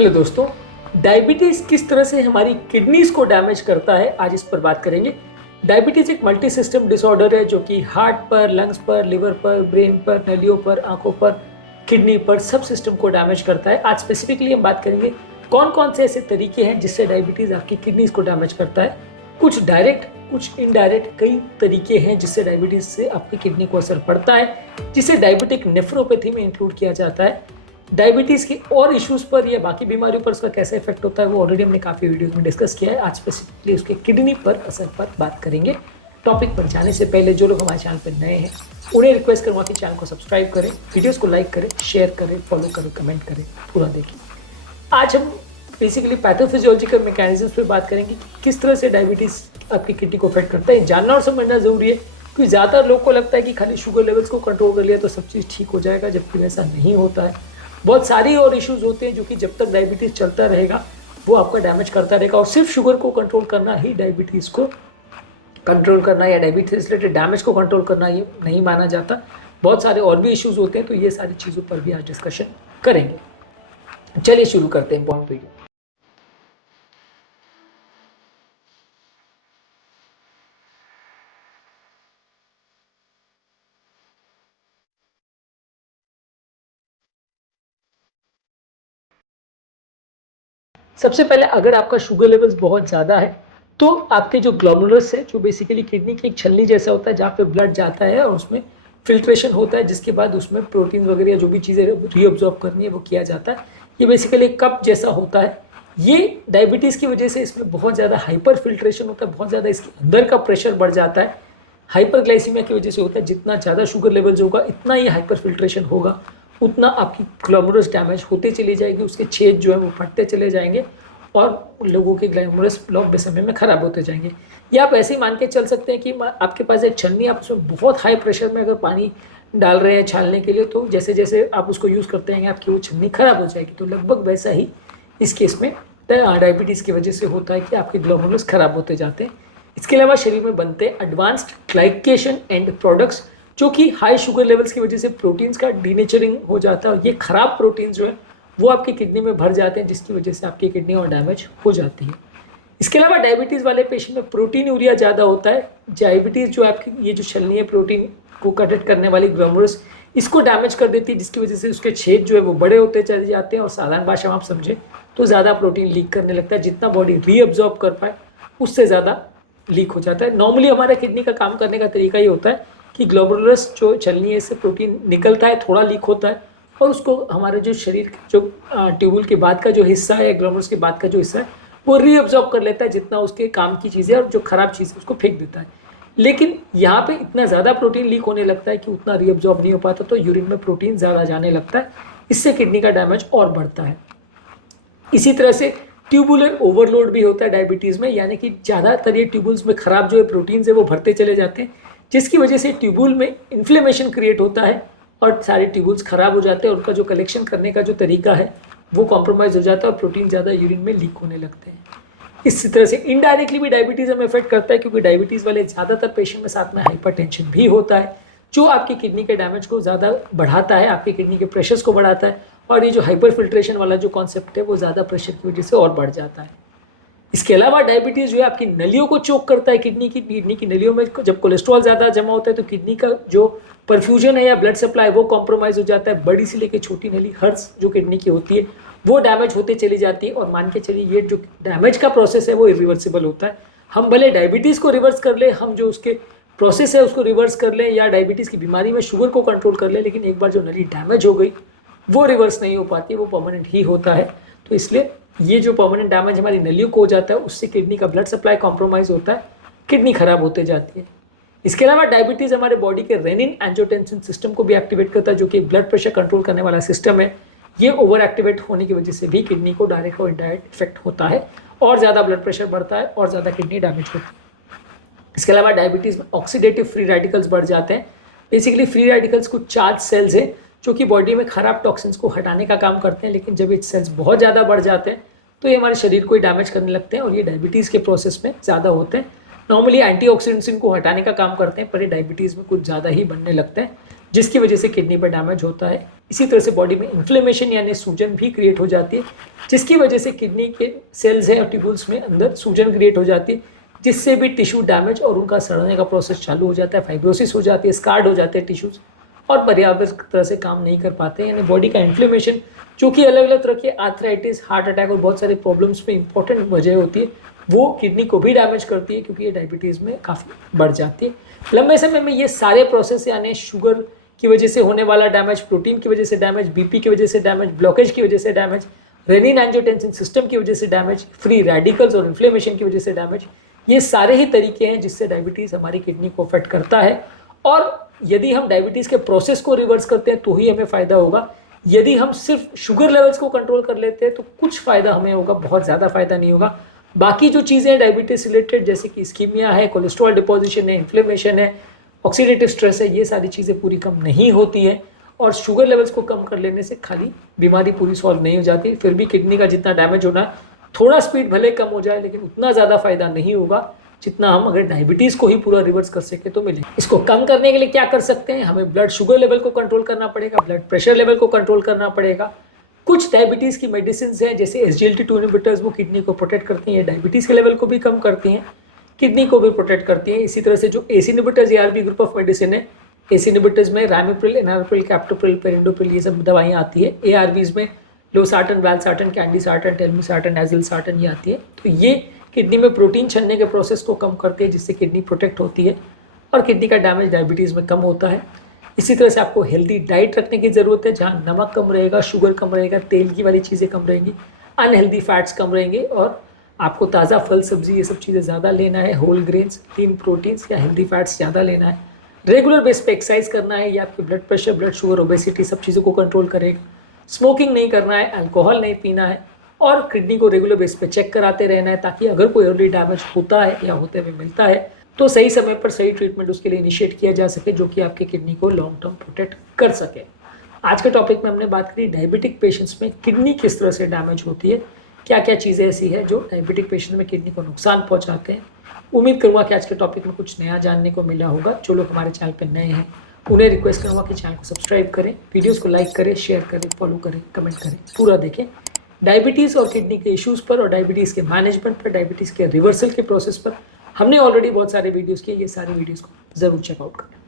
Hello दोस्तों, diabetes किस तरह से हमारी किडनीज को डैमेज करता है, आज इस पर बात करेंगे। डायबिटीज़ एक मल्टी सिस्टम डिसऑर्डर है जो कि हार्ट पर, लंग्स पर, लिवर पर, ब्रेन पर, नलियों पर, आंखों पर, किडनी पर, सब सिस्टम को डैमेज करता है। आज स्पेसिफिकली हम बात करेंगे कौन कौन से ऐसे तरीके हैं जिससे डायबिटीज़ आपकी किडनीज को डैमेज करता है। कुछ डायरेक्ट, कुछ इनडायरेक्ट, कई तरीके हैं जिससे डायबिटीज़ से आपकी किडनी को असर पड़ता है, जिसे डायबिटिक नेफ्रोपैथी में इंक्लूड किया जाता है। डायबिटीज़ के और इश्यूज़ पर या बाकी बीमारियों पर उसका कैसे इफेक्ट होता है वो ऑलरेडी हमने काफ़ी वीडियोस में डिस्कस किया है। आज स्पेसिफिकली उसके किडनी पर असर पर बात करेंगे। टॉपिक पर जाने से पहले जो लोग हमारे चैनल पर नए हैं उन्हें रिक्वेस्ट करूँगा कि चैनल को सब्सक्राइब करें, वीडियोज़ को लाइक करें, शेयर करें, फॉलो करें, कमेंट करें, पूरा देखें। आज हम बेसिकली पैथोफिजियोलॉजिकल मैकेनिज्म्स पर बात करेंगे कि किस तरह से डायबिटीज़ आपकी किडनी को अफेक्ट करता है। जानना और समझना ज़रूरी है क्योंकि ज़्यादातर लोग को लगता है कि खाली शुगर लेवल्स को कंट्रोल कर लिया तो सब चीज़ ठीक हो जाएगा, जबकि वैसा नहीं होता है। बहुत सारी और इश्यूज़ होते हैं जो कि जब तक डायबिटीज़ चलता रहेगा वो आपका डैमेज करता रहेगा, और सिर्फ शुगर को कंट्रोल करना ही डायबिटीज़ को कंट्रोल करना या डायबिटीज़ रिलेटेड डैमेज को कंट्रोल करना ये नहीं माना जाता। बहुत सारे और भी इश्यूज़ होते हैं, तो ये सारी चीज़ों पर भी आज डिस्कशन करेंगे। चलिए शुरू करते हैं पॉइंट वीडियो। सबसे पहले अगर आपका शुगर लेवल्स बहुत ज़्यादा है तो आपके जो ग्लोमेरुलस है, जो बेसिकली किडनी की एक छलनी जैसा होता है जहाँ पे ब्लड जाता है और उसमें फिल्ट्रेशन होता है, जिसके बाद उसमें प्रोटीन वगैरह या जो भी चीज़ें रीअब्जॉर्ब करनी है वो किया जाता है। ये बेसिकली एक कप जैसा होता है। ये डायबिटीज़ की वजह से इसमें बहुत ज़्यादा हाइपर फिल्ट्रेशन होता है, बहुत ज़्यादा इसके अंदर का प्रेशर बढ़ जाता है। हाइपरग्लाइसीमिया की वजह से होता है। जितना ज़्यादा शुगर लेवल्स होगा इतना ही हाइपर फिल्ट्रेशन होगा, उतना आपकी ग्लोमेरुलस डैमेज होते चली जाएगी, उसके छेद जो है वो फटते चले जाएंगे और लोगों के ग्लैमरस लंबे समय में ख़राब होते जाएंगे। या आप ऐसे ही मान के चल सकते हैं कि आपके पास एक छन्नी, आप उसमें बहुत हाई प्रेशर में अगर पानी डाल रहे हैं छानने के लिए, तो जैसे जैसे आप उसको यूज़ करते हैं आपकी वो छन्नी ख़राब हो जाएगी। तो लगभग वैसा ही इस केस में डायबिटीज़ की वजह से होता है कि आपके ग्लोमेरुलस ख़राब होते जाते हैं। इसके अलावा शरीर में बनते हैं एडवांस्ड ग्लाइकेशन एंड प्रोडक्ट्स, जो कि हाई शुगर लेवल्स की वजह से प्रोटीन्स का डीनेचरिंग हो जाता है, और ये ख़राब प्रोटीन्स जो है वो आपकी किडनी में भर जाते हैं, जिसकी वजह से आपकी किडनी और डैमेज हो जाती है। इसके अलावा डायबिटीज़ वाले पेशेंट में प्रोटीन यूरिया ज़्यादा होता है। डायबिटीज़ जो आपकी ये जो छलनी है प्रोटीन को कट करने वाली ग्लोमेरुलस, इसको डैमेज कर देती है, जिसकी वजह से उसके छेद जो है वो बड़े होते चले जाते हैं, और साधारण भाषा में आप समझें तो ज़्यादा प्रोटीन लीक करने लगता है। जितना बॉडी रीअब्जॉर्ब कर पाए उससे ज़्यादा लीक हो जाता है। नॉर्मली हमारे किडनी का काम करने का तरीका ये होता है कि ग्लोमेरुलस जो छलनी है इससे प्रोटीन निकलता है, थोड़ा लीक होता है, और उसको हमारे जो शरीर जो ट्यूबुल के बाद का जो हिस्सा है, ग्लोमेरुलस के बाद का जो हिस्सा है, वो रीअब्जॉर्ब कर लेता है जितना उसके काम की चीज़ें, और जो खराब चीज़ है उसको फेंक देता है। लेकिन यहाँ पे इतना ज़्यादा प्रोटीन लीक होने लगता है कि उतना रीअब्जॉर्ब नहीं हो पाता, तो यूरिन में प्रोटीन ज़्यादा जाने लगता है। इससे किडनी का डैमेज और बढ़ता है। इसी तरह से ट्यूबुलर ओवरलोड भी होता है डायबिटीज़ में, यानी कि ज़्यादातर ये ट्यूबुल्स में खराब जो है प्रोटीन्स है वो भरते चले जाते हैं, जिसकी वजह से ट्यूबुल में इन्फ्लेमेशन क्रिएट होता है और सारे ट्यूबुल्स खराब हो जाते हैं, और उनका जो कलेक्शन करने का जो तरीका है वो कॉम्प्रोमाइज़ हो जाता है और प्रोटीन ज़्यादा यूरिन में लीक होने लगते हैं। इसी तरह से इनडायरेक्टली भी डायबिटीज़ हमें अफेक्ट करता है, क्योंकि डायबिटीज़ वाले ज़्यादातर पेशेंट में साथ में हाइपरटेंशन भी होता है, जो आपकी किडनी के डैमेज को ज़्यादा बढ़ाता है, आपकी किडनी के प्रेशर्स को बढ़ाता है, और ये जो हाइपर फिल्ट्रेशन वाला जो कॉन्सेप्ट है वो ज़्यादा प्रेशर की वजह से और बढ़ जाता है। इसके अलावा डायबिटीज़ जो है आपकी नलियों को चोक करता है। किडनी की नलियों में जब कोलेस्ट्रॉल ज़्यादा जमा होता है तो किडनी का जो परफ्यूजन है या ब्लड सप्लाई वो कॉम्प्रोमाइज़ हो जाता है। बड़ी से लेकर छोटी नली हर जो किडनी की होती है वो डैमेज होते चली जाती है, और मान के चलिए ये जो डैमेज का प्रोसेस है वो इरिवर्सिबल होता है। हम भले डायबिटीज़ को रिवर्स कर ले, हम जो उसके प्रोसेस है उसको रिवर्स कर लें, या डायबिटीज़ की बीमारी में शुगर को कंट्रोल कर लें, लेकिन एक बार जो नली डैमेज हो गई वो रिवर्स नहीं हो पाती, वो परमानेंट ही होता है। तो इसलिए ये जो परमानेंट डैमेज हमारी नलियों को हो जाता है उससे किडनी का ब्लड सप्लाई कॉम्प्रोमाइज़ होता है, किडनी खराब होते जाती है। इसके अलावा डायबिटीज़ हमारे बॉडी के रेनिन एंजियोटेंसिन सिस्टम को भी एक्टिवेट करता है, जो कि ब्लड प्रेशर कंट्रोल करने वाला सिस्टम है। ये ओवर एक्टिवेट होने की वजह से भी किडनी को डायरेक्ट और इनडायरेक्ट इफेक्ट होता है, और ज़्यादा ब्लड प्रेशर बढ़ता है और ज़्यादा किडनी डैमेज होती है। इसके अलावा डायबिटीज़ में ऑक्सीडेटिव फ्री रेडिकल्स बढ़ जाते हैं। बेसिकली फ्री रेडिकल्स कुछ चार्ज सेल्स हैं जो कि बॉडी में खराब टॉक्सिन्स को हटाने का काम करते हैं, लेकिन जब ये सेल्स बहुत ज़्यादा बढ़ जाते हैं तो ये हमारे शरीर को ही डैमेज करने लगते हैं, और ये डायबिटीज़ के प्रोसेस में ज़्यादा होते हैं। नॉर्मली एंटीऑक्सीडेंट्स इनको हटाने का काम करते हैं, पर ये डायबिटीज़ में कुछ ज़्यादा ही बनने लगते हैं, जिसकी वजह से किडनी पर डैमेज होता है। इसी तरह से बॉडी में इन्फ्लेमेशन यानी सूजन भी क्रिएट हो जाती है, जिसकी वजह से किडनी के सेल्स है और ट्यूबुल्स में अंदर सूजन क्रिएट हो जाती है, जिससे भी टिश्यू डैमेज और उनका सड़ने का प्रोसेस चालू हो जाता है, फाइब्रोसिस हो जाती है, स्कार्ड हो जाते हैं टिश्यूज और पर्याप्त तरह से काम नहीं कर पाते। यानी बॉडी का इन्फ्लेमेशन जो कि अलग अलग तरह के आर्थराइटिस, हार्ट अटैक और बहुत सारे प्रॉब्लम्स में इंपॉर्टेंट वजह होती है, वो किडनी को भी डैमेज करती है क्योंकि ये डायबिटीज़ में काफ़ी बढ़ जाती है। लंबे समय में ये सारे प्रोसेस यानी शुगर की वजह से होने वाला डैमेज, प्रोटीन की वजह से डैमेज, बीपी की वजह से डैमेज, ब्लॉकेज की वजह से डैमेज, रेनिन एंजियोटेंसिन सिस्टम की वजह से डैमेज, फ्री रेडिकल्स और इन्फ्लेमेशन की वजह से डैमेज, ये सारे ही तरीके हैं जिससे डायबिटीज़ हमारी किडनी को अफेक्ट करता है। और यदि हम डायबिटीज़ के प्रोसेस को रिवर्स करते हैं तो ही हमें फ़ायदा होगा। यदि हम सिर्फ शुगर लेवल्स को कंट्रोल कर लेते हैं तो कुछ फ़ायदा हमें होगा, बहुत ज़्यादा फ़ायदा नहीं होगा। बाकी जो चीज़ें डायबिटीज़ रिलेटेड जैसे कि इस्कीमिया है, कोलेस्ट्रॉल डिपोजिशन है, इन्फ्लेमेशन है, ऑक्सीडेटिव स्ट्रेस है, ये सारी चीज़ें पूरी कम नहीं होती हैं। और शुगर लेवल्स को कम कर लेने से खाली बीमारी पूरी सॉल्व नहीं हो जाती, फिर भी किडनी का जितना डैमेज होना है थोड़ा स्पीड भले कम हो जाए लेकिन उतना ज़्यादा फायदा नहीं होगा जितना हम अगर डायबिटीज़ को ही पूरा रिवर्स कर सके तो मिले। इसको कम करने के लिए क्या कर सकते हैं? हमें ब्लड शुगर लेवल को कंट्रोल करना पड़ेगा, ब्लड प्रेशर लेवल को कंट्रोल करना पड़ेगा। कुछ डायबिटीज़ की मेडिसिन हैं जैसे SGLT2 इनहिबिटर्स, वो किडनी को प्रोटेक्ट करती हैं, डायबिटीज़ के लेवल को भी कम करती हैं, किडनी को भी प्रोटेक्ट करती हैं। इसी तरह से जो ACE inhibitors ARB group of medicine है, ACE इनहिबिटर्स में रैमिप्रिल, एनारप्रिल, कैप्टोप्रिल, पेरिंडोप्रिल ये सब दवाइयाँ आती है। ARBs में लोसार्टन, वैल्सार्टन, कैंडीसार्टन, टेल्मिसार्टन, एजिलसार्टन ये आती है। तो ये किडनी में प्रोटीन छनने के प्रोसेस को कम करती है जिससे किडनी प्रोटेक्ट होती है और किडनी का डैमेज डायबिटीज़ में कम होता है। इसी तरह से आपको हेल्दी डाइट रखने की ज़रूरत है जहाँ नमक कम रहेगा, शुगर कम रहेगा, तेल की वाली चीज़ें कम रहेंगी, अनहेल्दी फैट्स कम रहेंगे और आपको ताज़ा फल सब्जी ये सब चीज़ें ज़्यादा लेना है, होल ग्रेन्स, लीन प्रोटीन्स या हेल्दी फैट्स ज़्यादा लेना है, रेगुलर बेस पे एक्सरसाइज करना है, ये आपके blood pressure, blood sugar, obesity सब चीज़ों को कंट्रोल करेगा। स्मोकिंग नहीं करना है, अल्कोहल नहीं पीना है और किडनी को रेगुलर बेस पे चेक कराते रहना है ताकि अगर कोई अर्ली डैमेज होता है या होते हुए मिलता है तो सही समय पर सही ट्रीटमेंट उसके लिए इनिशिएट किया जा सके जो कि आपके किडनी को लॉन्ग टर्म प्रोटेक्ट कर सके। आज के टॉपिक में हमने बात करी डायबिटिक पेशेंट्स में किडनी किस तरह से डैमेज होती है, क्या क्या चीज़ें ऐसी है जो डायबिटिक पेशेंट में किडनी को नुकसान पहुँचाते हैं। उम्मीद करूँगा कि आज के टॉपिक में कुछ नया जानने को मिला होगा। जो लोग हमारे चैनल पर नए हैं उन्हें रिक्वेस्ट करूँगा कि चैनल को सब्सक्राइब करें, वीडियोस को लाइक करें, शेयर करें, फॉलो करें, कमेंट करें, पूरा देखें। डायबिटीज़ और किडनी के इश्यूज़ पर और डायबिटीज़ के मैनेजमेंट पर, डायबिटीज़ के रिवर्सल के प्रोसेस पर हमने ऑलरेडी बहुत सारे वीडियोस किए, ये सारे वीडियोस को ज़रूर चेकआउट करें।